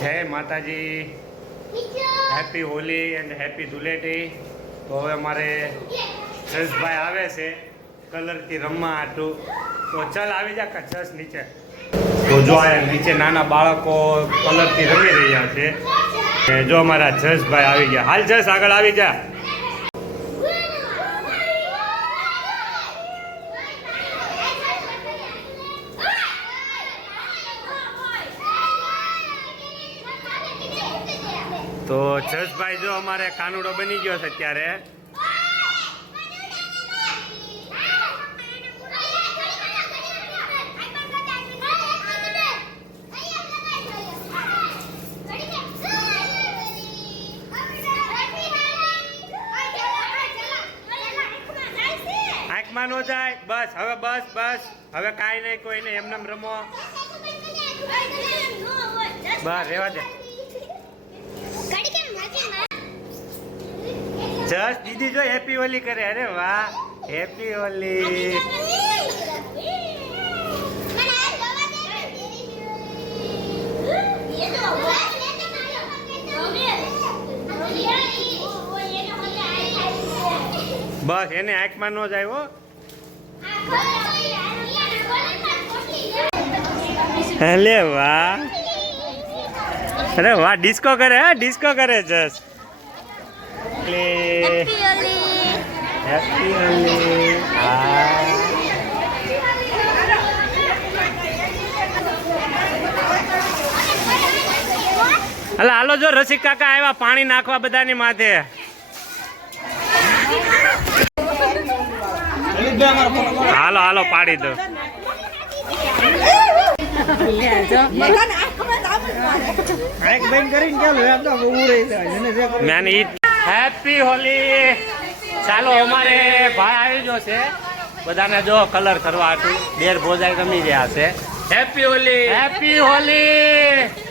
જય માતાજી. Happy Holi and happy Dhuleti તો હવે મારે જસભાઈ આવે છે, કલરથી રમવા હાટું. તો ચલ આવી જા કા જસ નીચે. તો જો આ નીચે નાના બાળકો કલરથી રમી રહ્યા છે. જો અમારા જસભાઈ આવી ગયા. હાલ જસ આગળ આવી જા. તો જસભાઈ જો અમારે કાનુડો બની ગયો છે અત્યારે. આંખમાં નો જાય. બસ, હવે બસ બસ. હવે કાંઈ નહીં, કોઈ નહીં. એમને એમ રમો. બસ, રેવા દે. જસ દીદી જો હેપી હોલી કરે. અરે વાહ હેપી હોલી. બસ એને આંખમાં નો જ આવ્યો. હેલે વાહ. અરે વાહ ડિસ્કો કરે હા ડિસ્કો કરે જસ હોલી હાલો જો રસિક કાકા આવ્યા પાણી નાખવા બધાની માથે. હાલો હાલો પાડી દો. મેન ઈ હેપી હોલી ચાલો અમારે ભાઈ આવી ગયો છે. બધાને જો કલર કરવા હતું. બેર ભોજાઈ ગમી ગયા છે. Happy Holi happy Holi